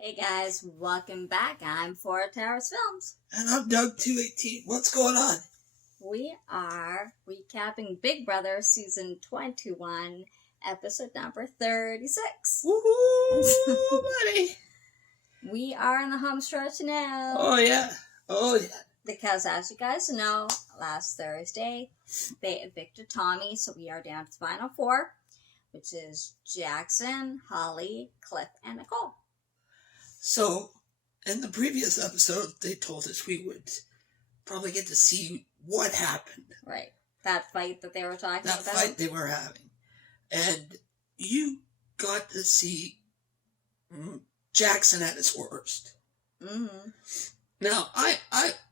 Hey guys, welcome back. I'm for Towers Films. And I'm Doug218. What's going on? We are recapping Big Brother Season 21, episode number 36. Woohoo, buddy! We are in the home stretch now. Oh, yeah. Oh, yeah. Because as you guys know, last Thursday, they evicted Tommy, so we are down to the final four, which is Jackson, Holly, Cliff, and Nicole. So, in the previous episode, they told us we would probably get to see what happened. Right. That fight that they were talking about. That fight they were having. And you got to see Jackson at his worst. Mm-hmm. Now,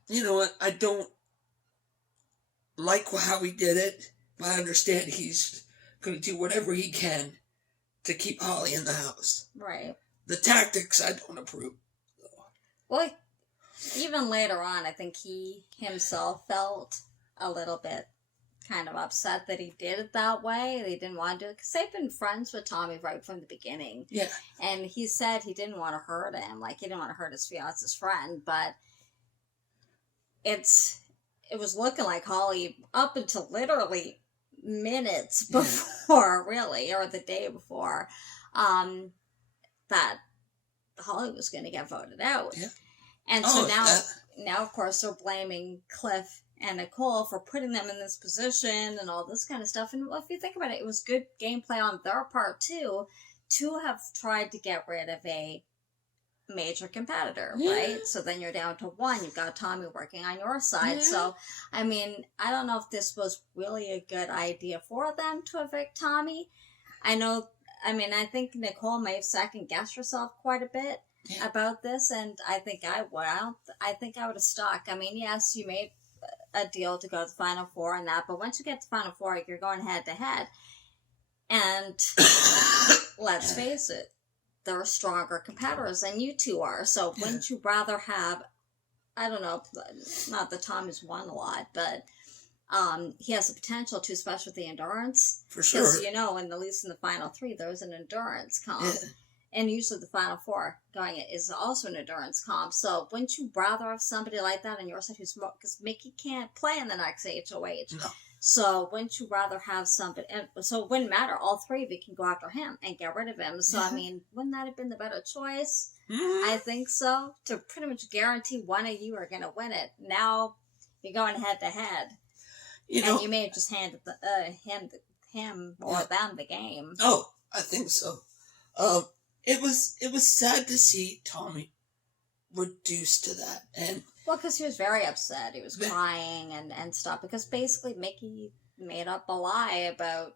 you know what? I don't like how he did it, but I understand he's going to do whatever he can to keep Holly in the house. Right. The tactics I don't approve. Well, even later on, I think he himself felt a little bit kind of upset that he did it that way. They didn't want to do it because they've been friends with Tommy right from the beginning. Yeah. And he said he didn't want to hurt him. Like, he didn't want to hurt his fiance's friend. But it was looking like Holly, up until literally minutes before, really, or the day before, that Holly was going to get voted out. Yeah. And so now, of course, they're blaming Cliff and Nicole for putting them in this position and all this kind of stuff. And if you think about it, it was good gameplay on their part, too, to have tried to get rid of a major competitor, right? So then you're down to one. You've got Tommy working on your side. So, I mean, I don't know if this was really a good idea for them to evict Tommy. I think Nicole may have second-guessed herself quite a bit about this, and I think I would. I think I would have stuck. I mean, yes, you made a deal to go to the Final Four and that, but once you get to the Final Four, you're going head-to-head. And let's face it, they're stronger competitors than you two are. So wouldn't you rather have, I don't know, not that Tommy's won a lot, but he has the potential to, especially with the endurance. For sure. Because, at least in the final three, there's an endurance comp. Yeah. And usually the final four going is also an endurance comp. So wouldn't you rather have somebody like that on your side who's more, because Mickey can't play in the next HOH. No. So wouldn't you rather have somebody, and so it wouldn't matter, all three of you can go after him and get rid of him. So, I mean, wouldn't that have been the better choice? I think so. To pretty much guarantee one of you are going to win it. Now you're going head to head. And you may have just handed him or them the game. Oh, I think so. It was sad to see Tommy reduced to that, and because he was very upset, he was crying and stuff. Because basically, Mickey made up a lie about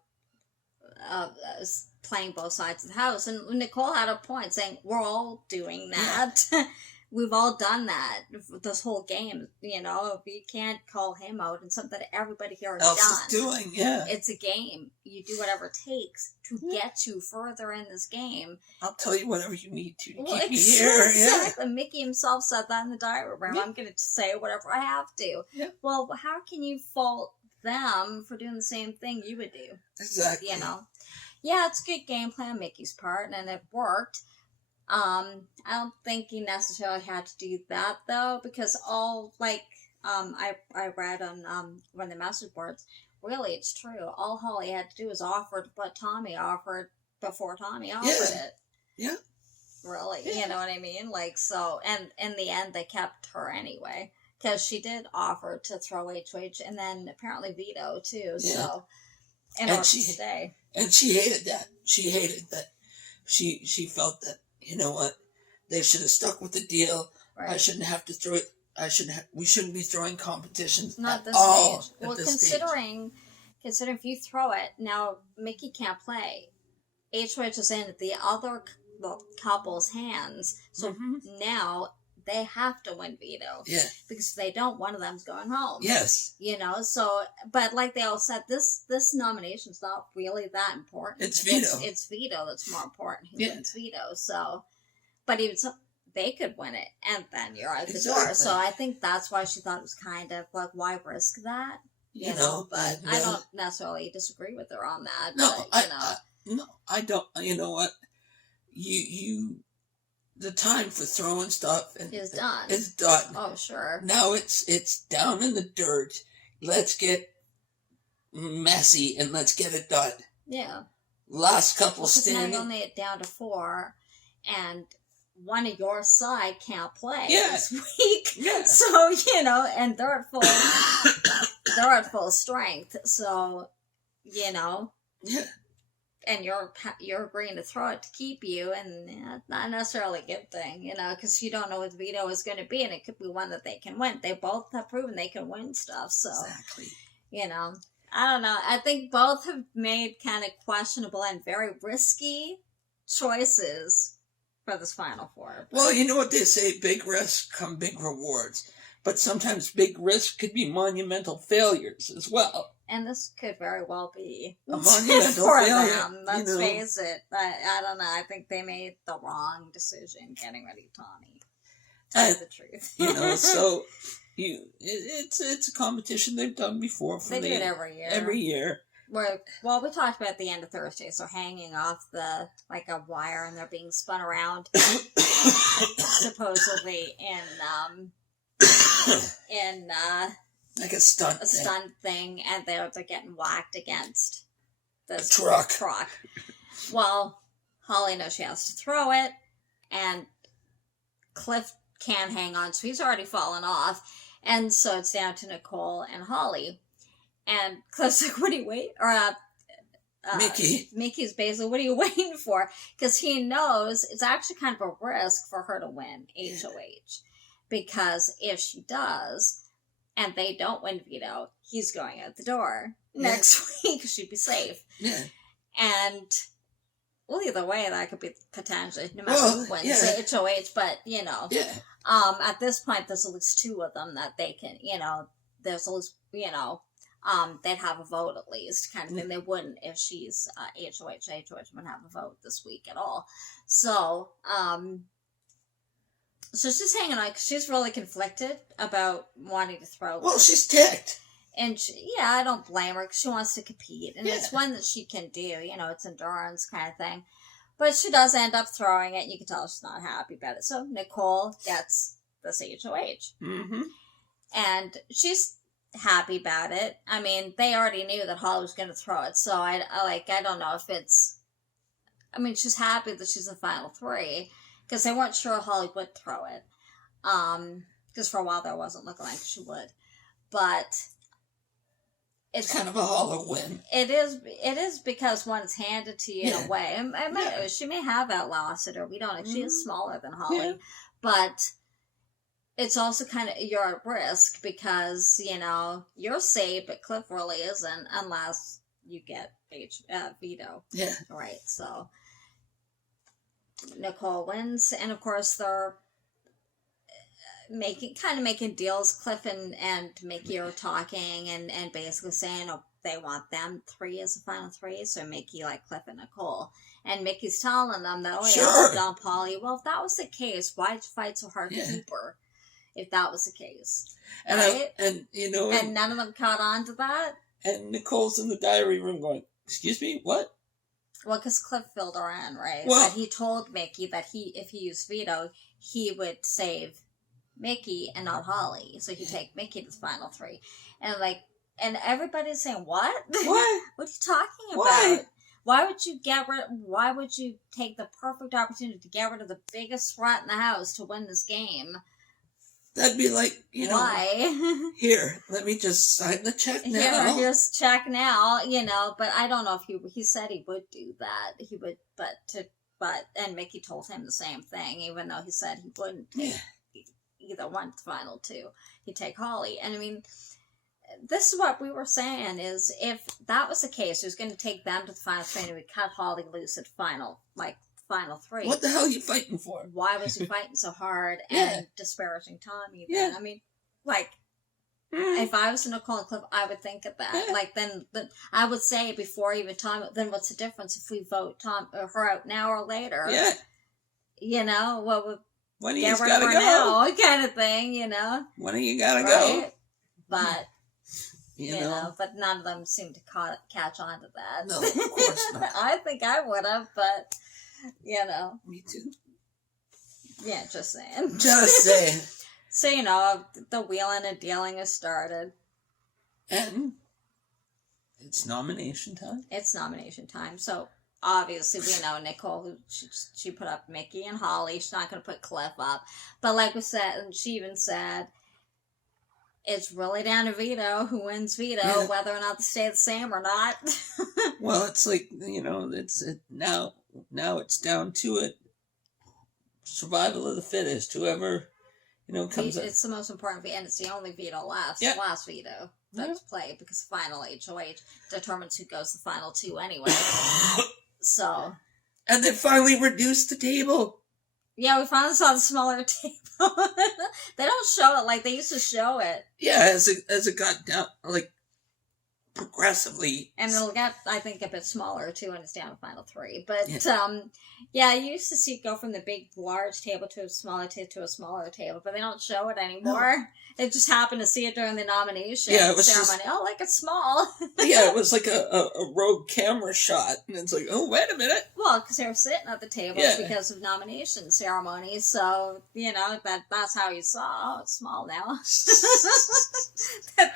playing both sides of the house, and Nicole had a point saying we're all doing that. Yeah. We've all done that, this whole game, If you can't call him out and something that everybody here has done. Doing, yeah. It's a game. You do whatever it takes to get you further in this game. I'll tell you whatever you need to keep me here. Exactly. Yeah. Mickey himself said that in the diary room. Yeah. I'm going to say whatever I have to. Yeah. Well, how can you fault them for doing the same thing you would do? Exactly. Yeah, it's good gameplay on Mickey's part, and it worked. I don't think he necessarily had to do that, though, because I read on one of the message boards, really, it's true. All Holly had to do was offer what Tommy offered before Tommy offered it. Yeah. Really, you know what I mean? So, and in the end, they kept her anyway, because she did offer to throw HOH and then apparently veto, too, so, in order to stay. And she hated that. She hated that. She felt that, you know what? They should have stuck with the deal. Right. I shouldn't have to throw it. We shouldn't be throwing competitions not this stage. Well, considering if you throw it, now Mickey can't play. HOH is in the other couple's hands. So now they have to win veto. Yeah. Because if they don't, one of them's going home. Yes. So, but like they all said, this nomination's not really that important. It's veto. It's veto that's more important. Who wins veto. So, but even so, they could win it, and then you're out the door. So I think that's why she thought it was kind of like, why risk that? You know, but I don't necessarily disagree with her on that. No, but, no, I don't. You know what? You the time for throwing stuff is done. It's done. Oh, sure. Now it's down in the dirt. Let's get messy and let's get it done. Yeah. Last couple standing. Now you only it down to 4, and one of your side can't play this week. Yeah. So, and they're at full strength. So, Yeah. And you're agreeing to throw it to keep you, and it's not necessarily a good thing, because you don't know what the veto is going to be, and it could be one that they can win. They both have proven they can win stuff, so exactly. I don't know. I think both have made kind of questionable and very risky choices for this Final Four. Well, you know what they say, big risks come big rewards. But sometimes big risks could be monumental failures as well. And this could very well be a monumental for failure. Them. Let's face it. I don't know. I think they made the wrong decision getting rid of Tommy. Tell the truth. So it's a competition they've done before. They do it every year. Every year. Well, we talked about at the end of Thursday, so hanging off a wire and they're being spun around, supposedly in like a stunt thing, and they're getting whacked against the truck. Well, Holly knows she has to throw it, and Cliff can't hang on, so he's already fallen off, and so it's down to Nicole and Holly. And Cliff's like, what are you waiting? Or Mickey's basically, what are you waiting for? Because he knows it's actually kind of a risk for her to win HOH. Because if she does, and they don't win veto, he's going out the door next week. She'd be safe. Yeah. And, well, either way, that could be potentially, no matter who wins HOH. But, at this point, there's at least 2 of them that they can, there's at least, they'd have a vote at least, kind of thing. They wouldn't if she's HOH. HOH wouldn't have a vote this week at all. So, so she's hanging on because she's really conflicted about wanting to throw. Well, she's ticked. And I don't blame her because she wants to compete. And it's one that she can do. It's endurance kind of thing. But she does end up throwing it. And you can tell she's not happy about it. So Nicole gets this HOH. Mm-hmm. And she's happy about it. I mean, they already knew that Holly was going to throw it. So I don't know if it's... I mean, she's happy that she's in the final 3. Because they weren't sure Holly would throw it. Because for a while there wasn't looking like she would. But it's kind of a hollow win. It is because one is handed to you in a way. She may have outlasted her. We don't know. She is smaller than Holly. Yeah. But it's also kind of, you're at risk because, you're safe, but Cliff really isn't unless you get veto. Yeah. Right, so... Nicole wins, and of course they're making deals. Cliff and Mickey are talking and basically saying they want them 3 as the final 3, so Mickey like Cliff and Nicole. And Mickey's telling them that, sure. Don Polly, well, if that was the case, why'd you fight so hard to keep her? If that was the case. And right? And none of them caught on to that. And Nicole's in the diary room going, excuse me, what? Well, because Cliff filled her in, right? Well, but he told Mickey that if he used veto, he would save Mickey and not Holly. So he'd take Mickey to the final 3. And everybody's saying, what? What? What are you talking about? Why would you take the perfect opportunity to get rid of the biggest threat in the house to win this game? That'd be like, why? Here, let me just sign the check now. Here's check now, but I don't know if he said he would do that. He would, and Mickey told him the same thing, even though he said he wouldn't take either one to the final 2. He'd take Holly. And I mean, this is what we were saying is if that was the case, he was going to take them to the final 3 and we cut Holly loose at final 3. What the hell are you fighting for? Why was he fighting so hard and disparaging Tommy? Then? I mean, if I was Nicole and Cliff, I would think of that. Yeah. Then I would say before even Tommy, then what's the difference if we vote her out now or later? Yeah. When you gotta go? Now, kind of thing, When you gotta go? But... but none of them seem to catch on to that. No, of course not. I think I would have, but, Me too. Yeah, just saying. Just saying. So, the wheeling and dealing has started. And it's nomination time. It's nomination time. So, obviously, we know Nicole, who she put up Mickey and Holly. She's not going to put Cliff up. But like we said, and she even said, it's really down to Vito, who wins Vito, whether or not they stay the same or not. Well, it's like, now it's down to it. Survival of the fittest. Whoever, comes up. It's the most important, and it's the only Vito left. Yeah. Last Vito that's played, because final HOH determines who goes the final two anyway. So. And they finally reduced the table. Yeah, we finally saw the smaller table. They don't show it like they used to show it. Yeah, as it got down, progressively. And it'll get, I think, a bit smaller, too, when it's down to final three. But, you used to see it go from the big, large table to a smaller table, but they don't show it anymore. No. It just happened to see it during the nomination ceremony. It's small. Yeah, it was like a rogue camera shot, and it's like, oh, wait a minute. Well, because they were sitting at the table because of nomination ceremonies, so, that's how you saw, it's small now.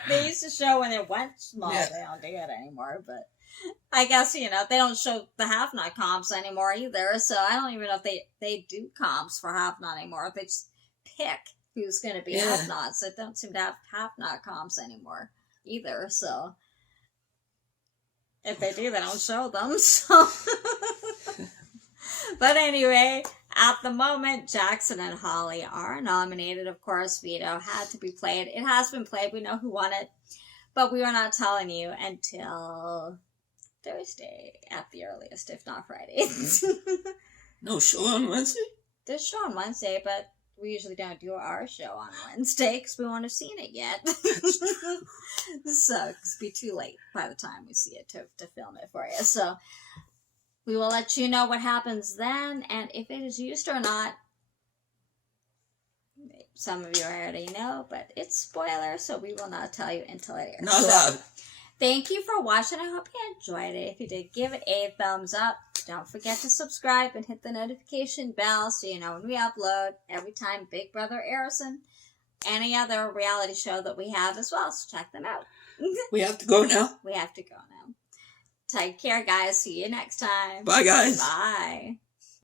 They used to show when it went small. Yeah. They don't do it anymore, but I guess, they don't show the half-knot comps anymore either, so I don't even know if they do comps for half-knot anymore. They just pick who's going to be half-knot, so they don't seem to have half-knot comps anymore either, so if they do, they don't show them, so. But anyway, at the moment, Jackson and Holly are nominated. Of course, Vito had to be played. It has been played. We know who won it. But we are not telling you until Thursday at the earliest, if not Friday. No show on Wednesday? There's a show on Wednesday, but we usually don't do our show on Wednesday because we won't have seen it yet. So, it's be too late by the time we see it to film it for you. So, we will let you know what happens then, and if it is used or not. Some of you already know, but it's spoiler, so we will not tell you until it airs. Not allowed. Thank you for watching. I hope you enjoyed it. If you did, give it a thumbs up. Don't forget to subscribe and hit the notification bell so you know when we upload every time Big Brother airs and any other reality show that we have as well. So check them out. We have to go now? We have to go now. Take care, guys. See you next time. Bye, guys. Bye.